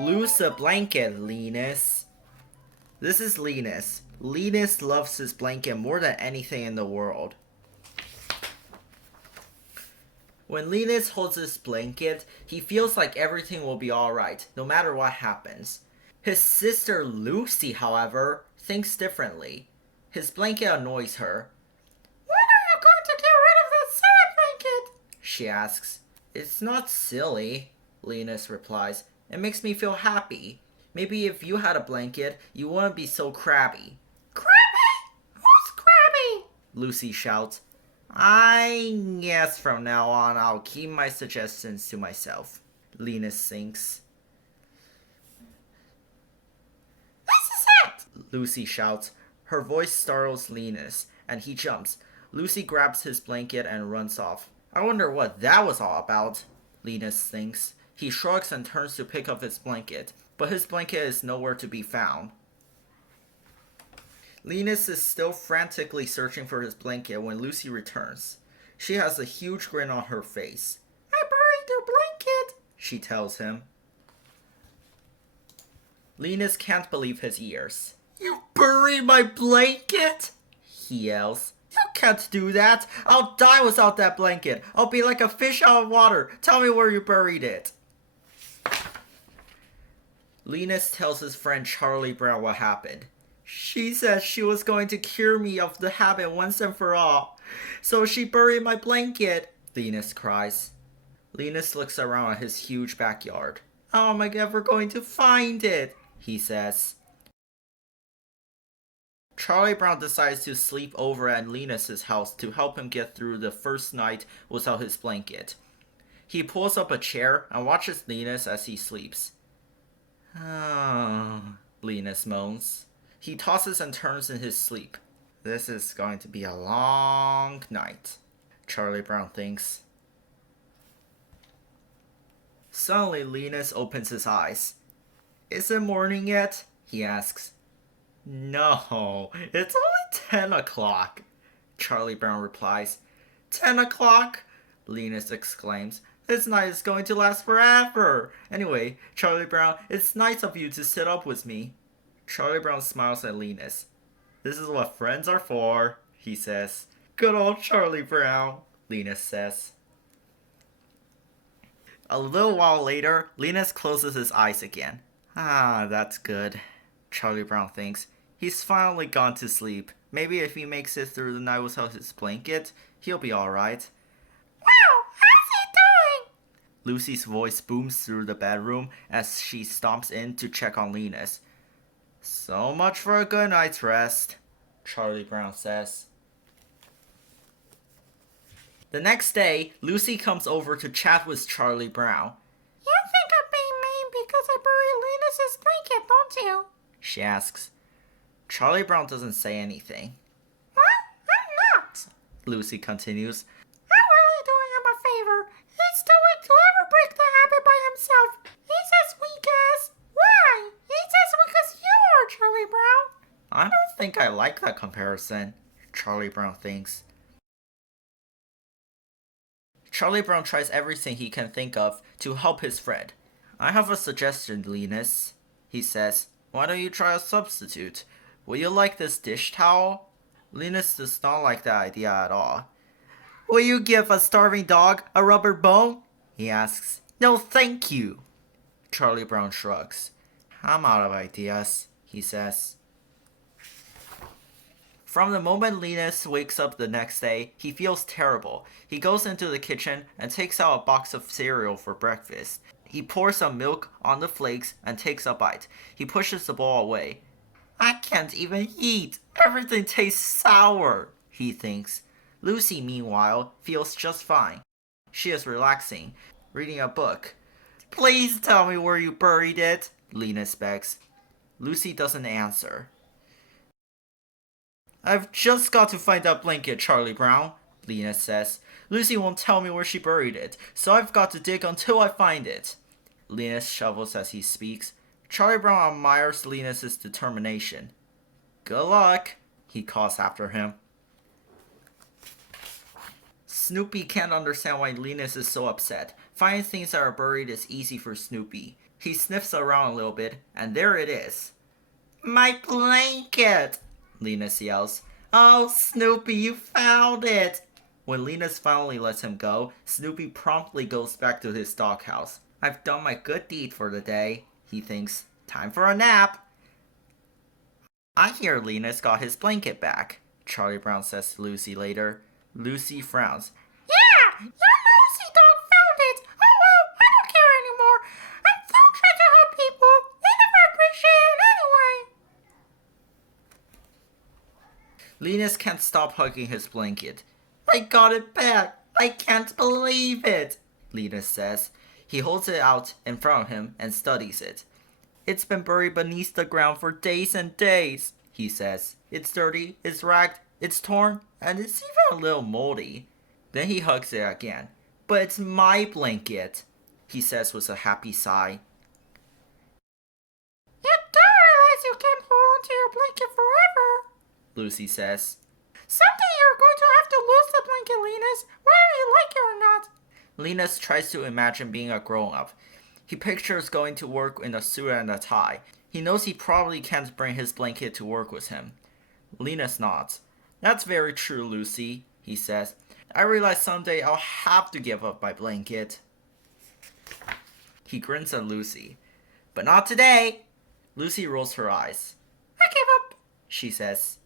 Loose a blanket, Linus. This is Linus. Linus loves his blanket more than anything in the world. When Linus holds his blanket, he feels like everything will be alright, no matter what happens. His sister Lucy, however, thinks differently. His blanket annoys her. When are you going to get rid of that sad blanket? She asks. It's not silly, Linus replies. It makes me feel happy. Maybe if you had a blanket, you wouldn't be so crabby. Crabby? Who's crabby? Lucy shouts. I guess from now on I'll keep my suggestions to myself, Linus thinks. This is it! Lucy shouts. Her voice startles Linus, and he jumps. Lucy grabs his blanket and runs off. I wonder what that was all about, Linus thinks. He shrugs and turns to pick up his blanket, but his blanket is nowhere to be found. Linus is still frantically searching for his blanket when Lucy returns. She has a huge grin on her face. I buried your blanket, she tells him. Linus can't believe his ears. You buried my blanket? He yells. You can't do that. I'll die without that blanket. I'll be like a fish out of water. Tell me where you buried it. Linus tells his friend Charlie Brown what happened. She said she was going to cure me of the habit once and for all. So she buried my blanket, Linus cries. Linus looks around at his huge backyard. How am I ever going to find it? He says. Charlie Brown decides to sleep over at Linus's house to help him get through the first night without his blanket. He pulls up a chair and watches Linus as he sleeps. Oh, Linus moans. He tosses and turns in his sleep. This is going to be a long night, Charlie Brown thinks. Suddenly, Linus opens his eyes. Is it morning yet? He asks. No, it's only 10 o'clock, Charlie Brown replies. 10 o'clock? Linus exclaims. This night is going to last forever. Anyway, Charlie Brown, it's nice of you to sit up with me. Charlie Brown smiles at Linus. This is what friends are for, he says. Good old Charlie Brown, Linus says. A little while later, Linus closes his eyes again. Ah, that's good, Charlie Brown thinks. He's finally gone to sleep. Maybe if he makes it through the night without his blanket, he'll be alright. Wow, how's he doing? Lucy's voice booms through the bedroom as she stomps in to check on Linus. So much for a good night's rest, Charlie Brown says. The next day, Lucy comes over to chat with Charlie Brown. You think I'm being mean because I buried Linus's blanket, don't you? She asks. Charlie Brown doesn't say anything. What? I'm not, Lucy continues. I'm really doing him a favor. He's too weak to ever break the habit by himself. He's as weak as... Why? He's as weak as you are, Charlie Brown. I don't think I like that comparison, Charlie Brown thinks. Charlie Brown tries everything he can think of to help his friend. I have a suggestion, Linus, he says. Why don't you try a substitute? Will you like this dish towel? Linus does not like that idea at all. Will you give a starving dog a rubber bone? He asks. No, thank you. Charlie Brown shrugs. I'm out of ideas, he says. From the moment Linus wakes up the next day, he feels terrible. He goes into the kitchen and takes out a box of cereal for breakfast. He pours some milk on the flakes and takes a bite. He pushes the bowl away. I can't even eat. Everything tastes sour, he thinks. Lucy, meanwhile, feels just fine. She is relaxing, reading a book. Please tell me where you buried it, Linus begs. Lucy doesn't answer. I've just got to find that blanket, Charlie Brown, Linus says. Lucy won't tell me where she buried it, so I've got to dig until I find it. Linus shovels as he speaks. Charlie Brown admires Linus's determination. Good luck, he calls after him. Snoopy can't understand why Linus is so upset. Finding things that are buried is easy for Snoopy. He sniffs around a little bit, and there it is. My blanket! Linus yells. Oh, Snoopy, you found it! When Linus finally lets him go, Snoopy promptly goes back to his doghouse. I've done my good deed for the day, he thinks. Time for a nap. I hear Linus got his blanket back, Charlie Brown says to Lucy later. Lucy frowns. Yeah, your nosy dog found it. Oh well, I don't care anymore. I'm through trying to help people. They never appreciate it anyway. Linus can't stop hugging his blanket. I got it back. I can't believe it, Linus says. He holds it out in front of him and studies it. It's been buried beneath the ground for days and days, he says. It's dirty, it's ragged, it's torn, and it's even a little moldy. Then he hugs it again. But it's my blanket, he says with a happy sigh. You do realize you can't hold onto your blanket forever, Lucy says. Someday you're going to have to lose the blanket, Linus, whether you like it or not. Linus tries to imagine being a grown-up. He pictures going to work in a suit and a tie. He knows he probably can't bring his blanket to work with him. Linus nods. That's very true, Lucy, he says. I realize someday I'll have to give up my blanket. He grins at Lucy. But not today. Lucy rolls her eyes. I give up, She says.